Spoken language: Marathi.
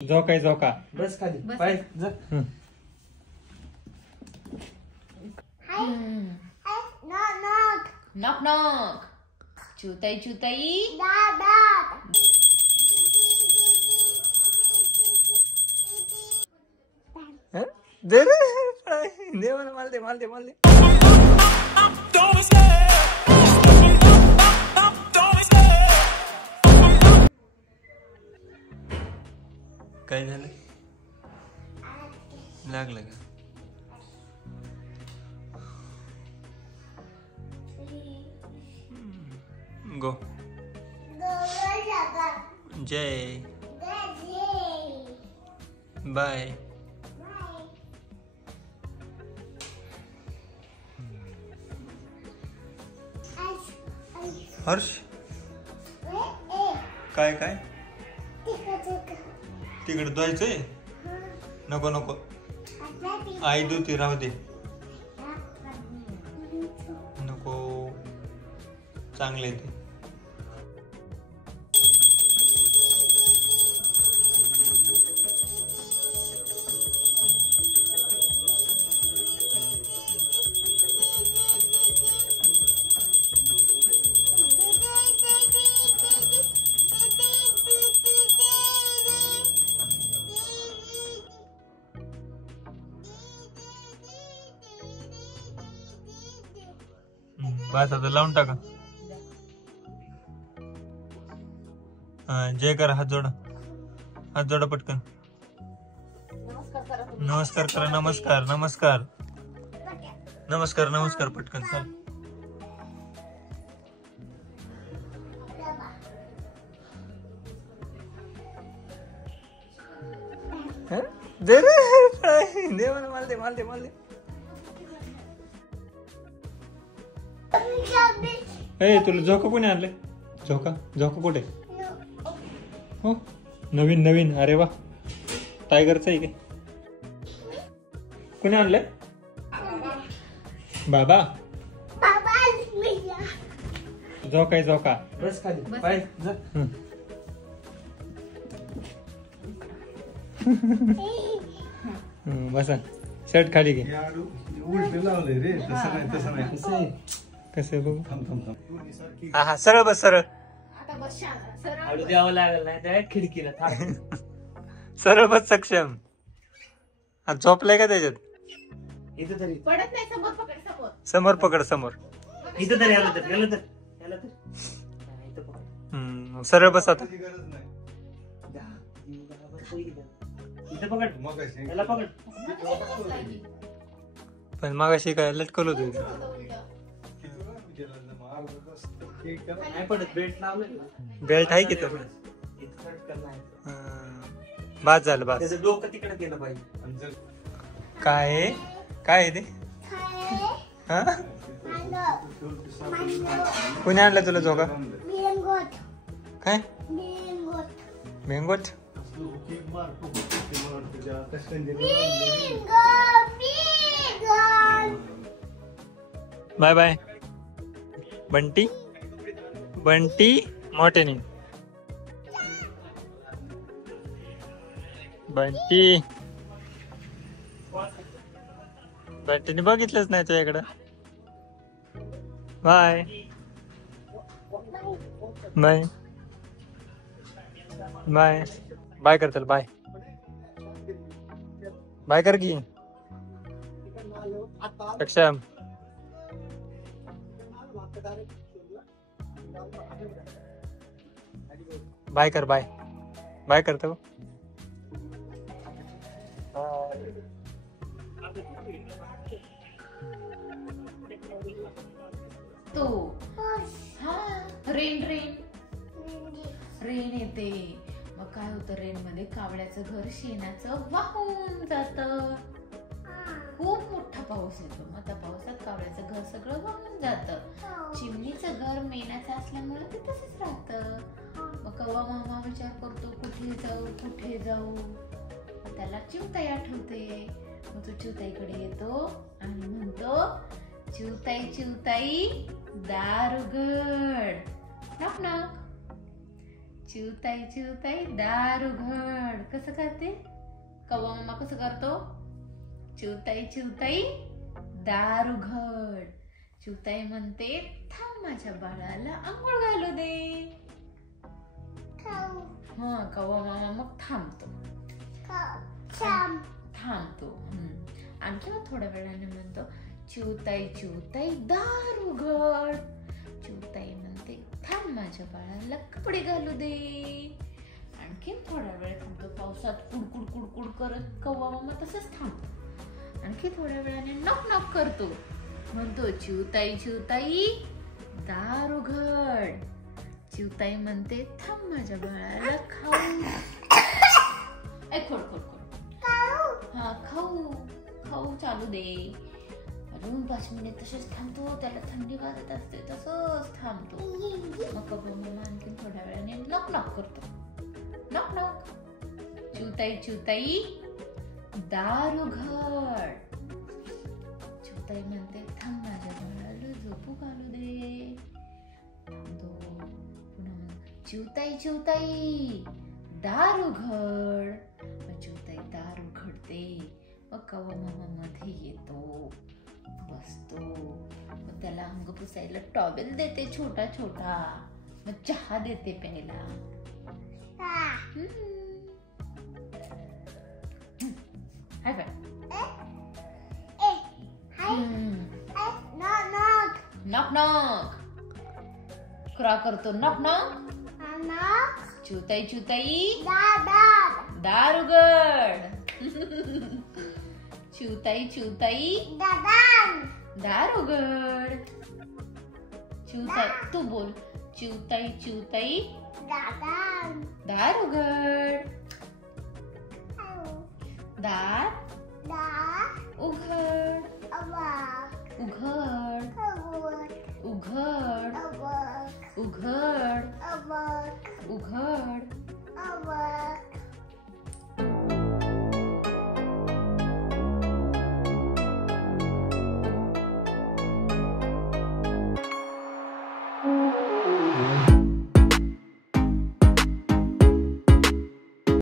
झोका झोका बस खाली पाय जा. नॉक नॉक चुताई चुताई दे रे दे मला माल दे माल दे माल दे. काय झालं लागलं का? गो जय बाय. हर्ष काय काय तिकडे जायचंय? नको नको आई दुती राहू दे नको चांगले ते. बस आता लावून टाका. जय करा हात जोडा पटकन. नमस्कार करा नमस्कार नमस्कार नमस्कार नमस्कार पटकन चल. दे रे दे मला माल दे माल दे माल दे. ए तुला झोका कोणी आणले? झोका झोका कुठे? हो नवीन नवीन. अरे वा टायगरचा आहे काय? कोणी आणलंय? बाबा झोका झोका. बस खाली पाय जा. बसा शर्ट खाली घे. उलट लावलंय रे. तसं नाही तसं नाही. कसं आहे कसं बघू. थांब थांब थांब. हा हा सरळ बस सरळ. हळू द्यावं लागेल नाही तर खिडकीला थांब. सरळ बस सक्षम. झोपलाय का त्याच्यात? इथं तरी पडत नाही. समोर पकड समोर समोर पकड समोर. इथं तरी याला तर याला तर याला तर इथं पकड. सरळ बस आता. त्याची गरज नाही. इथं पकड मग अशी. याला पकड. पण मागाशी काय लटकवलं होतं. किती वेळा विचारलं ना, मग अर्धा तास तर केक करा. नाही पडत. बेल्ट लावलं. बेल्ट आहे की तर. इथं चटकन नाही. बाद झालं बाद. त्याचं डोकं तिकडे गेलं पाहिजे. आणि जर काय आहे? काय आहे ते? हा कोणी आणलं तुला झोका? काय मँगोट? केक मारतो. ते मला वाटतं त्या कस्टंडी बाय बाय बंटी. बंटी मोठ्याने. बंटी बंटीने बघितलंच नाही तुझ्याकडं. बाय बाय बाय बाय करताल. बाय बाय कर की सक्षम. बाय कर बाय बाय करतो. तू हा रेन रेन रेन येते. मग काय होतं रेन मध्ये? कावळ्याचं घर शेणाचं वाहून जात. खूप मोठा पाऊस येतो. मग त्या पावसात कावळ्याचं घर सगळं वाहून जात. चिमणीचं घर मेणाचं असल्यामुळे ते तसंच राहतं. मग कव्वा मामा विचार करतो कुठे जाऊ कुठे जाऊ. त्याला चिवताई आठवते. मग तो चिवताईकडे येतो आणि म्हणतो चिवताई चिवताई दार उघड. Knock knock. चिवताई चिवताई दार उघड. कसं करते कव्वा मामा, कसं करतो? चिवताई चिवताई दार उघड. चिवताई म्हणते थांब माझ्या बाळाला आंघोळ घालू दे. हा कव्वा मामा मग थांबतो. आणखी मग थोड्या वेळाने म्हणतो चिवताई चिवताई दार उघड. चिवताई म्हणते थांब माझ्या बाळाला कपडे घालू दे. आणखी थोडा वेळ थांबतो. पावसात कुडकुड कुडकुड करत कव्वा मामा तसंच थांबतो. आणखी थोड्या वेळाने नॉक नॉक करतो. म्हणतो चिवताई चिवताई दार उघड. चिवताई म्हणते थांब माझ्या बाळाला खाऊ. खोड खोड खोड. हा खाऊ खाऊ चालू दे. अजून 5 मिनिट तसेच थांबतो. त्याला थंडी वाजत असते तसंच थांबतो. मग कव्वा मामा आणखी थोड्या वेळाने नॉक नॉक करतो. Knock knock. चिवताई चिवताई दार उघड. चिवताई म्हणते थांब माझ्या बाळाला झोपू घालू दे. थांबतो. पुन्हा चिवताई चिवताई दार उघड. मग चिवताई दार उघडते. मग कव्वा मामा मध्ये येतो, बसतो. मग त्याला अंग पुसायला टॉवेल देते छोटा छोटा. मग चहा देते प्यायला. Hi bye. Knock knock. क्रा करतो नॉक नॉक. चिवताई चिवताई दार उघड. चिवताई चिवताई दार उघड. चिवताई तू बोल. चिवताई चिवताई दार उघड. दार उघड. उघड.